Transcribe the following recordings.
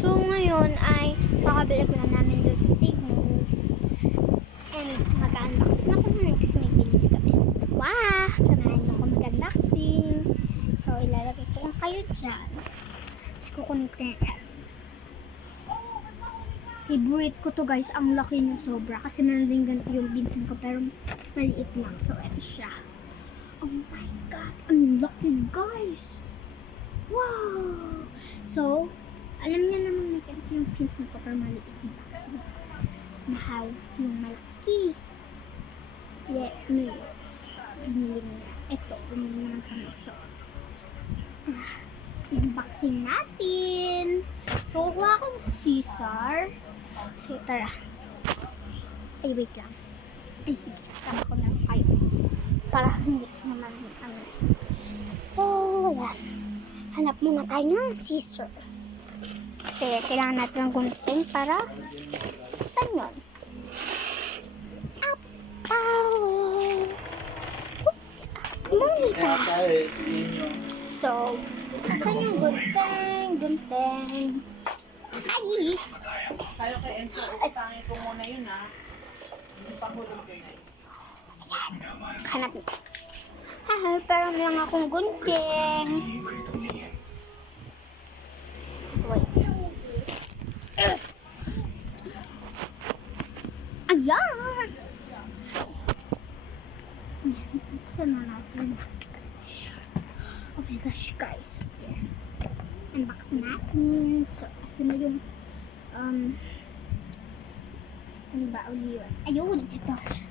So, ngayon ay pakabili ko na namin doon sa Sigmo. And mag-unboxing ako na kasi may binili kami sa wow! Samahan niyo ako mag-unboxing. So, ilalagay ko lang kayo dyan. Tapos kukunin ko yung elements. Favorite ko to guys. Ang laki niya sobra. Kasi meron din ganito yung bintan ko pero maliit lang. So, eto siya. Oh my God! Ang laki guys! Wow! So, alam niyo naman na ganito yung pinsan ko pero maliit yung box. Mahal yung malaki. Yeah, binili niya. Ito, binili naman kami. So, unboxing natin. So, kuha akong Caesar. So, tara. Ay, wait lang. Ay, sige. Tama ko na lang kayo. Para hindi naman ano. So, yan. Hanap muna tayo ng Caesar. Kasi kailangan natin ng gunting para saan yun? So, saan yung gunting? Gunting. Ay! Tayo kay Enzo, utangin ko muna yun ha. Yung pahulog guys. Hanap nito. Pero may lang akong gunting. Wait. Ayan! Saan na natin? Oh my gosh, guys. Here. Unbox natin. So, asan na yung saan ba uli yun? Ayun! Ito siya.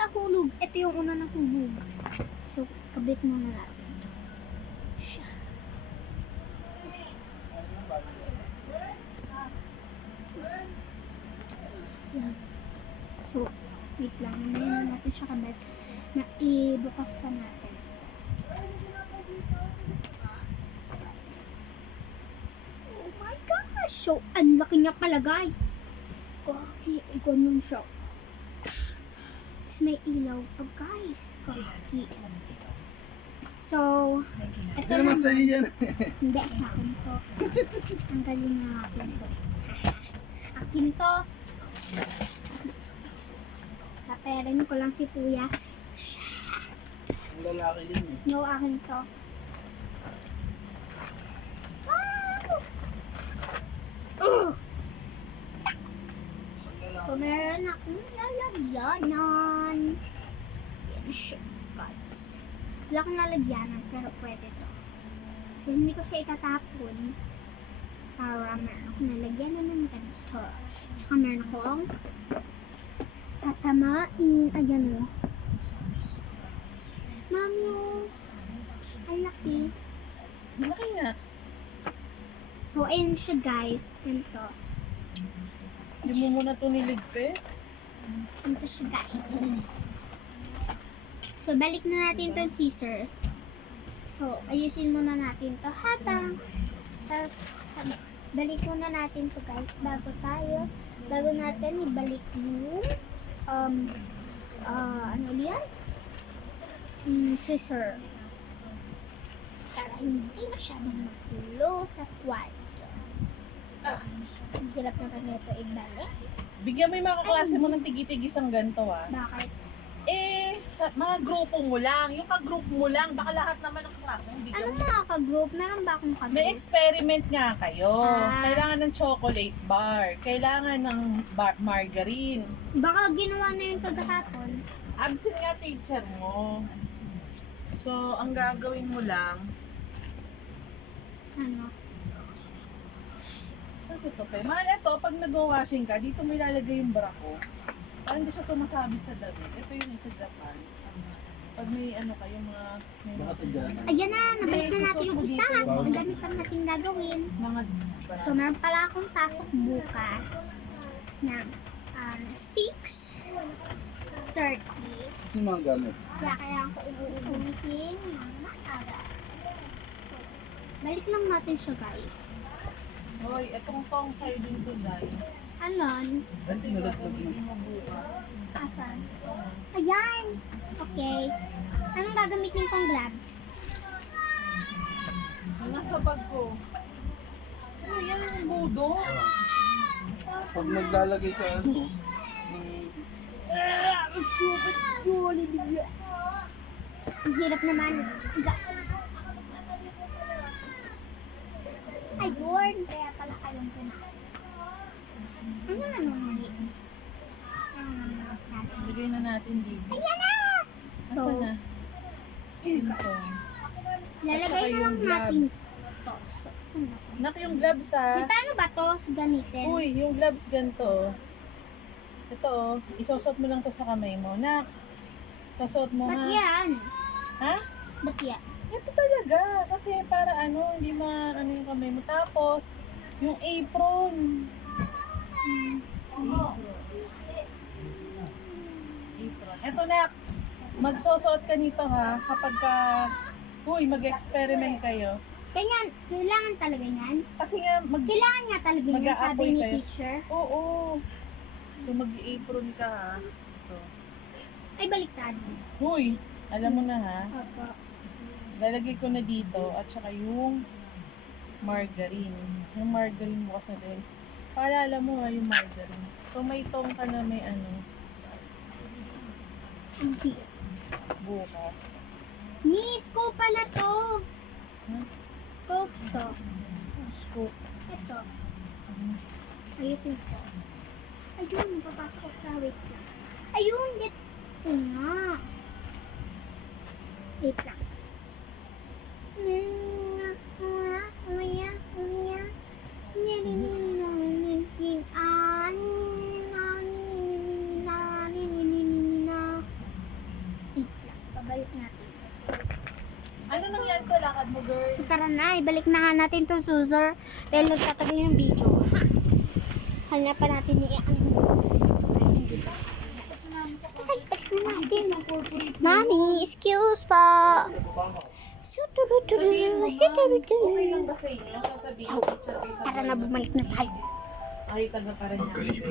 Nahulog. Ito yung una nahulog. So, kabit muna natin. Siya. Yan. So, wait lang. Ngayon na natin siya kabit. Na ibukas pa natin. Oh my gosh! So, ang laki niya pala guys. Okay, ganun siya. May ilaw pa guys. Kaki. So, ito naman sa'yo yan. Hindi, sa akin to. Ang galing na akin to. Akin to. Paperin ko lang si Kuya. Ang lalaki din eh. No, akin to. Wow! So, meron akong lalagyanan. Yan siya, guys. Wala akong lalagyanan, pero pwede to. So, hindi ko siya itatapon. Para meron akong lalagyanan ng ganito. Tsaka meron akong tatamain. Ayan o. Mami, oh. Ang laki. Malaki nga. So, ayan siya, guys. Ganito. Hindi mo muna ito niligpit. Ito siya guys. So, balik na natin itong Caesar. So, ayusin muna natin ito habang. Tapos, balik muna natin ito guys. Bago natin ibalik yung ano yan? Caesar. Para hindi masyadong magulo sa kwarto. Ang hirap na kanya ito ibalik. Bigyan mo yung mga kaklase mo ng tigi-tigis ang ganito ah. Bakit? Mga grupo mo lang. Yung ka-group mo lang. Baka lahat naman ng kaklase. Bigyan Anong mo. mga ka-group? Meron ba akong ka-group? May experiment nga kayo. Ah. Kailangan ng chocolate bar. Kailangan ng margarine. Baka ginawa na yun kagahapon. Absent nga teacher mo. So, ang gagawin mo lang, Ano? kasi ito pa. Ito, pag nag-washing ka, dito mo ilalagay yung brako. Para hindi siya sumasabit sa damit. Ito yung sa Japan. Pag may ano kayo, may Baka sa dyan. Ayan na, nabalik na natin yung isa. Ang dami pa natin gagawin. mga So, meron pala akong pasok bukas ng 6:30. Kasi mga gamit. Kaya kailangan ko umising ng masaga. So, balik lang natin siya guys. Hoy, etong song sa'yo din to, Day. Anon? Ay, nalaglag mo. Hindi mo bukas. Asan? Ayan! Okay. Anong gagamitin kong gloves? sa bag ko. Ano yan ang budo? Pag naglalagay sa ano, Ang hirap naman. Ayun, kaya pala kayong punas. Ano na mali? Ano na masabi? Bigay na natin dito. Ayan na! So, Asa na? Ito. lalagay At saka na lang yung natin gloves. to. So, saan na to? Nak, yung gloves Di, ha. paano ba to gamitin? Uy, yung gloves ganito. Ito oh, isusot mo lang to sa kamay mo. Nak, susot mo Ba't ha. yan? Ha? Ba't yan? Ito talaga. Kasi para ano, hindi ano yung kamay mo. Tapos, yung apron. Apron. Ito nak, magsusuot ka nito ha. Kapag ka, mag-experiment kayo. Ganyan, kailangan talaga yan. Kasi nga, Kailangan nga talaga yan, sabi Mag-a-apoy ni kayo. teacher. Oo. So, mag-apron ka ha. Ito. Ay, baliktad. Huy, alam mo na ha. Opo. Lalagay ko na dito at saka yung margarine. Yung margarine bukas na din. Paalala mo ha yung margarine. So may tong ka na may ano, Ang cute. bukas. Ni, scope pala to. Huh? Scope to. Scoop. Ito. Ayusin ko. Ayun, papasok ko sa wait lang. Ayun, ito nga. Wait lang. Pabalik natin. Ano nangyari sa lakad mo, girl? So tara na, ibalik na nga natin to Suzer. Dahil nagtatagal yung video. Hanapan natin ni Ay, balik na natin. Mami, excuse pa. Suturu-turu, Okay lang suturu-turu. ba sa inyo? Sasabihin ko siya kayo sa Tara na, bumalik na tayo. ay taga pa rin niya.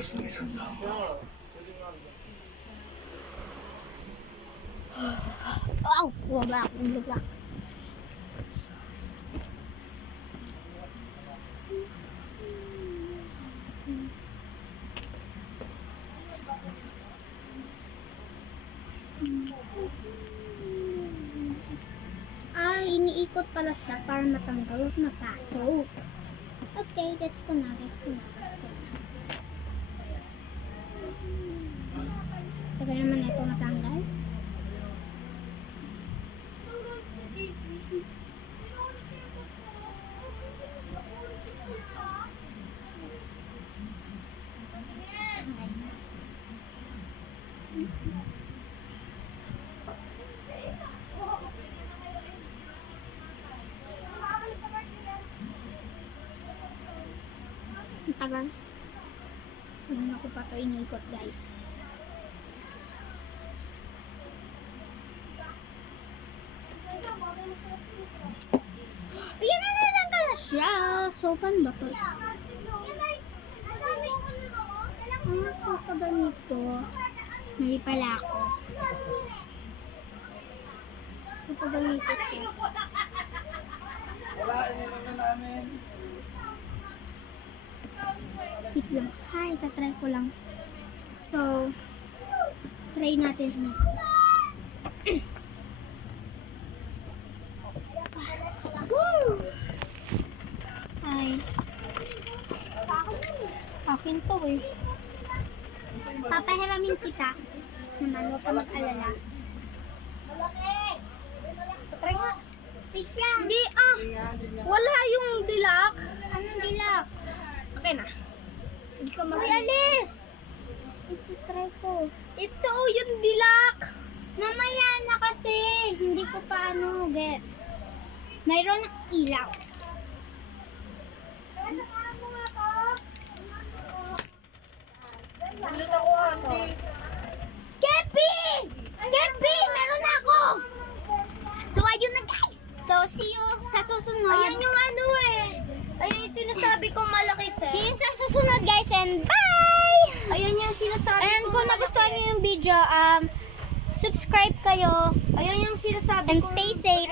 Aw, wala akong lugar. Ay, iniikot pala siya para matanggal at mapasok. Okay, gets ko na, gets ko na, gets ko na. Tagal naman ito matanggal. Ang tagal. Ano ko pa ito inikot, guys. Ayan na natanggal na siya. So, paano ba ito? So, pag ganito, mali pala ako. So, pag ganito siya. wala, ininom na namin. Wait lang. Hi, tatry ko lang. So, try natin. Woo! Hi. Akin to eh. Papahiramin kita. Naman, huwag ka mag-alala. Try nga. Wait lang. Hindi Wala yung dilak. Anong dilak? Okay na. Hindi ko mag- Uy, alis! Try ko. Ito yung dilak. Mamaya na kasi. Hindi ko pa gets. Mayroon ng ilaw. Kepi! Kepi! Meron na ako! So, ayun na guys. So, see you sa susunod. Ayan yung ayun yung sinasabi kong malaki set. See you sa susunod guys and bye! Ayan yung sinasabi And kong kung nagustuhan niyo yung video, subscribe kayo Ayan yung sinasabi and kong stay safe.